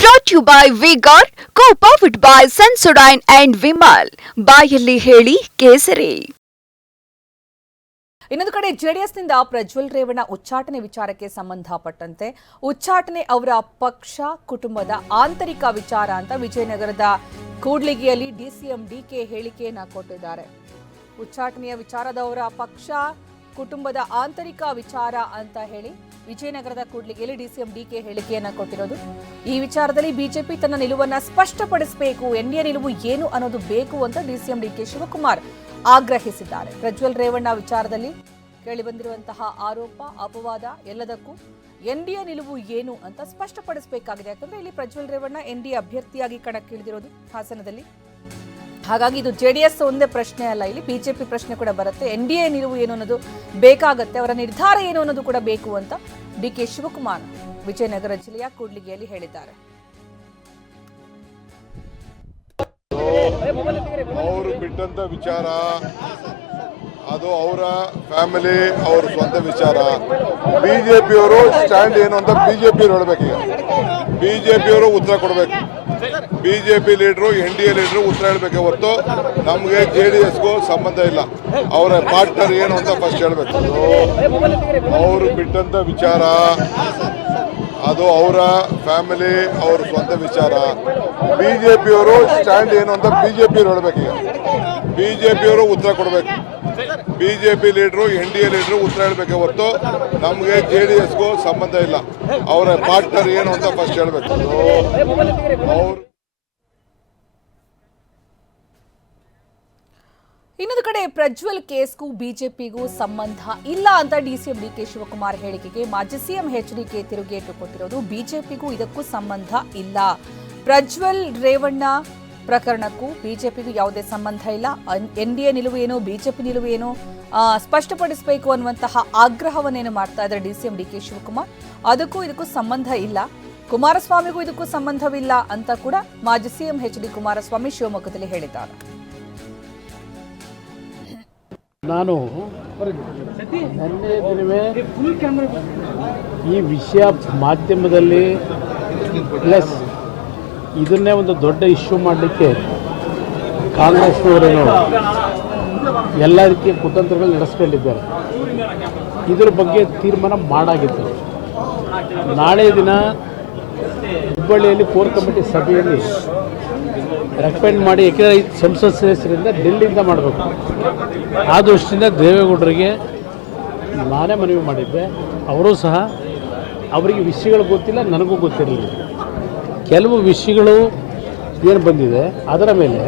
Brought to you by Vigor, co-powered by Sensodyne and Vimal. ಬಾಯಲ್ಲಿ ಹೇಳಿ ಕೇಸರಿ. ಇನ್ನೊಂದು ಕಡೆ ಜೆಡಿಎಸ್ನಿಂದ ಪ್ರಜ್ವಲ್ ರೇವಣ್ಣ ಉಚ್ಚಾಟನೆ ವಿಚಾರಕ್ಕೆ ಸಂಬಂಧಪಟ್ಟಂತೆ ಉಚ್ಚಾಟನೆ ಅವರ ಪಕ್ಷ ಕುಟುಂಬದ ಆಂತರಿಕ ವಿಚಾರ ಅಂತ ವಿಜಯನಗರದ ಕೂಡ್ಲಿಗಿಯಲ್ಲಿ ಡಿಸಿಎಂ ಡಿಕೆ ಹೇಳಿಕೆಯನ್ನ ಕೊಟ್ಟಿದ್ದಾರೆ. ಉಚ್ಚಾಟನೆಯ ವಿಚಾರದವರ ಪಕ್ಷ ಕುಟುಂಬದ ಆಂತರಿಕ ವಿಚಾರ ಅಂತ ಹೇಳಿ ವಿಜಯನಗರದ ಕೂಡ್ಲಿಗಿಯಲ್ಲಿ ಡಿಸಿಎಂ ಡಿಕೆ ಹೇಳಿಕೆಯನ್ನ ಕೊಟ್ಟಿರೋದು. ಈ ವಿಚಾರದಲ್ಲಿ ಬಿಜೆಪಿ ತನ್ನ ನಿಲುವನ್ನ ಸ್ಪಷ್ಟಪಡಿಸಬೇಕು, ಎನ್ಡಿಎ ನಿಲುವು ಏನು ಅನ್ನೋದು ಬೇಕು ಅಂತ ಡಿಸಿಎಂ ಡಿಕೆ ಶಿವಕುಮಾರ್ ಆಗ್ರಹಿಸಿದ್ದಾರೆ. ಪ್ರಜ್ವಲ್ ರೇವಣ್ಣ ವಿಚಾರದಲ್ಲಿ ಕೇಳಿಬಂದಿರುವಂತಹ ಆರೋಪ ಅಪವಾದ ಎಲ್ಲದಕ್ಕೂ ಎನ್ಡಿಎ ನಿಲುವು ಏನು ಅಂತ ಸ್ಪಷ್ಟಪಡಿಸಬೇಕಾಗಿದೆ. ಯಾಕಂದ್ರೆ ಇಲ್ಲಿ ಪ್ರಜ್ವಲ್ ರೇವಣ್ಣ ಎನ್ಡಿಎ ಅಭ್ಯರ್ಥಿಯಾಗಿ ಕಣಕ್ಕಿಳಿದಿರೋದು ಹಾಸನದಲ್ಲಿ. ಹಾಗಾಗಿ ಇದು ಜೆಡಿಎಸ್ ಒಂದೇ ಪ್ರಶ್ನೆ ಅಲ್ಲ, ಇಲ್ಲಿ ಬಿಜೆಪಿ ಪ್ರಶ್ನೆ ಕೂಡ ಬರುತ್ತೆ. ಎನ್ಡಿಎ ನಿಲುವು ಏನು ಅನ್ನೋದು ಬೇಕಾಗತ್ತೆ, ಅವರ ನಿರ್ಧಾರ ಏನು ಅನ್ನೋದು ಕೂಡ ಬೇಕು ಅಂತ ಡಿಕೆ ಶಿವಕುಮಾರ್ ವಿಜಯನಗರ ಜಿಲ್ಲೆಯ ಕೂಡ್ಲಿಗಿಯಲ್ಲಿ ಹೇಳಿದ್ದಾರೆ. ಅವರು ಬಿಟ್ಟಂತ ವಿಚಾರ ಅದು ಅವರ ಫ್ಯಾಮಿಲಿ, ಅವ್ರ ಸ್ವಂತ ವಿಚಾರ. ಬಿಜೆಪಿಯವರು ಸ್ಟ್ಯಾಂಡ್ ಏನು ಅಂತ ಬಿಜೆಪಿ ಹೇಳಬೇಕೀಗ. ಬಿಜೆಪಿಯವರು ಉತ್ತರ ಕೊಡಬೇಕು. ಬಿಜೆಪಿ ಲೀಡ್ರು, ಎನ್ಡಿಎ ಲೀಡ್ರು ಉತ್ತರ ಹೇಳಬೇಕು. ಹೊರತು ನಮಗೆ ಜೆಡಿಎಸ್ಗೂ ಸಂಬಂಧ ಇಲ್ಲ. ಅವರ ಪಾರ್ಟ್ನರ್ ಏನು ಅಂತ ಫಸ್ಟ್ ಹೇಳಬೇಕು. ಅವರು ಬಿಟ್ಟಂತ ವಿಚಾರ ಅದು ಅವರ ಫ್ಯಾಮಿಲಿ, ಅವ್ರ ಸ್ವಂತ ವಿಚಾರ. ಬಿಜೆಪಿಯವರು ಸ್ಟ್ಯಾಂಡ್ ಏನು ಅಂತ ಬಿಜೆಪಿ ಹೇಳಬೇಕೀಗ. ಬಿಜೆಪಿಯವರು ಉತ್ತರ ಕೊಡಬೇಕು. ಬಿಜೆಪಿ ಲೀಡ್ರು, ಎನ್ಡಿಎ ಲೀಡ್ರು ಉತ್ತರ ಹೇಳಬೇಕು. ಹೊರತು ನಮಗೆ ಜೆಡಿಎಸ್ಗೂ ಸಂಬಂಧ ಇಲ್ಲ. ಅವರ ಪಾರ್ಟ್ನರ್ ಏನು ಅಂತ ಫಸ್ಟ್ ಹೇಳಬೇಕು. ಅವರು ಇನ್ನೊಂದು ಕಡೆ ಪ್ರಜ್ವಲ್ ಕೇಸ್ಗೂ ಬಿಜೆಪಿಗೂ ಸಂಬಂಧ ಇಲ್ಲ ಅಂತ ಡಿಸಿಎಂ ಡಿಕೆ ಶಿವಕುಮಾರ್ ಹೇಳಿಕೆಗೆ ಮಾಜಿ ಸಿಎಂ ಎಚ್ಡಿಕೆ ತಿರುಗೇಟು ಕೊಟ್ಟಿರೋದು. ಬಿಜೆಪಿಗೂ ಇದಕ್ಕೂ ಸಂಬಂಧ ಇಲ್ಲ, ಪ್ರಜ್ವಲ್ ರೇವಣ್ಣ ಪ್ರಕರಣಕ್ಕೂ ಬಿಜೆಪಿಗೂ ಯಾವುದೇ ಸಂಬಂಧ ಇಲ್ಲ, ಎನ್ಡಿಎ ನಿಲುವು ಏನು ಬಿಜೆಪಿ ನಿಲುವು ಏನು ಸ್ಪಷ್ಟಪಡಿಸಬೇಕು ಅನ್ನುವಂತಹ ಆಗ್ರಹವನ್ನೇನು ಮಾಡ್ತಾ ಇದ್ದಾರೆ ಡಿಸಿಎಂ ಡಿಕೆ ಶಿವಕುಮಾರ್. ಅದಕ್ಕೂ ಇದಕ್ಕೂ ಸಂಬಂಧ ಇಲ್ಲ, ಕುಮಾರಸ್ವಾಮಿಗೂ ಇದಕ್ಕೂ ಸಂಬಂಧವಿಲ್ಲ ಅಂತ ಕೂಡ ಮಾಜಿ ಸಿಎಂ ಎಚ್ಡಿ ಕುಮಾರಸ್ವಾಮಿ ಶಿವಮೊಗ್ಗದಲ್ಲಿ ಹೇಳಿದ್ದಾರೆ. ನಾನು ನಿನ್ನೆ ದಿನವೇ ಈ ವಿಷಯ ಮಾಧ್ಯಮದಲ್ಲಿ ಪ್ಲಸ್ ಇದನ್ನೇ ಒಂದು ದೊಡ್ಡ ಇಶ್ಯೂ ಮಾಡಲಿಕ್ಕೆ ಕಾಂಗ್ರೆಸ್ನವರೇನು ಎಲ್ಲ ರೀತಿಯ ಕುತಂತ್ರಗಳು ನಡೆಸ್ಕೊಂಡಿದ್ದಾರೆ. ಇದರ ಬಗ್ಗೆ ತೀರ್ಮಾನ ಮಾಡಾಗಿತ್ತು. ನಾಳೆ ದಿನ ಹುಬ್ಬಳ್ಳಿಯಲ್ಲಿ ಕೋರ್ ಕಮಿಟಿ ಸಭೆಯಲ್ಲಿ ರೆಕಮೆಂಡ್ ಮಾಡಿ, ಏಕೆಂದರೆ ಸಂಸತ್ ಸದಸ್ಯರಿಂದ ಡೆಲ್ಲಿಯಿಂದ ಮಾಡಬೇಕು. ಆ ದೃಷ್ಟಿಯಿಂದ ದೇವೇಗೌಡರಿಗೆ ನಾನೇ ಮನವಿ ಮಾಡಿದ್ದೆ. ಅವರು ಸಹ ಅವರಿಗೆ ವಿಷಯಗಳು ಗೊತ್ತಿಲ್ಲ, ನನಗೂ ಗೊತ್ತಿರಲಿಲ್ಲ. ಕೆಲವು ವಿಷಯಗಳು ಏನು ಬಂದಿದೆ ಅದರ ಮೇಲೆ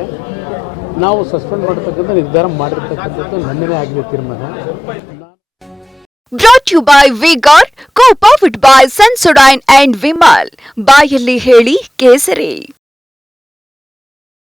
ನಾವು ಸಸ್ಪೆಂಡ್ ಮಾಡತಕ್ಕಂಥ ನಿರ್ಧಾರ ಮಾಡಿರ್ತಕ್ಕಂಥದ್ದು ನನ್ನದೇ ಆಗಿದೆ ತೀರ್ಮಾನ. Brought to you by Vigor, co-powered by Sensodyne and Vimal. ಬಾಯಲ್ಲಿ ಹೇಳಿ ಕೇಸರಿ.